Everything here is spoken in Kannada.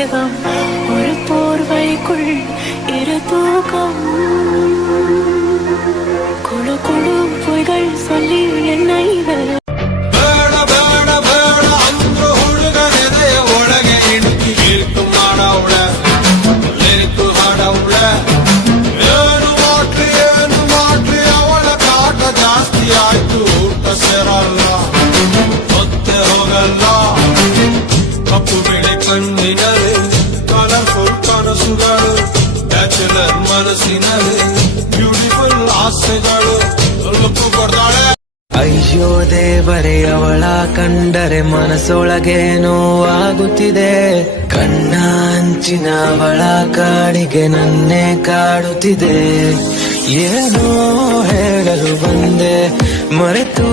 வேகம் ஒரு போர்வைக்குள் இரு தூக்கம் குழு குழு பொய்கள் சொல்லி என்னை ಕಪ್ಪು ಬಿಳಿ ಕಣ್ಣಿನಲ್ಲಿ ಕಲರ್ಫುಲ್ ಕನಸುಗಳು ಬ್ಯಾಚುಲರ್ ಮನಸ್ಸಿನಲ್ಲಿ ಬ್ಯೂಟಿಫುಲ್ ಆಸೆಗಳು ಲುಕ್ಕು ಕೊಡ್ತಾಳೆ. ಅಯ್ಯೋ ದೇವರೇ, ಅವಳ ಕಂಡರೆ ಮನಸ್ಸೊಳಗೆ ನೋವಾಗುತ್ತಿದೆ. ಕಣ್ಣ ಅಂಚಿನ ಅವಳ ಕಾಡಿಗೆ ನನ್ನೇ ಕಾಡುತ್ತಿದೆ. ಏನೋ ಹೇಳಲು ಬಂದೆ ಮರೆತು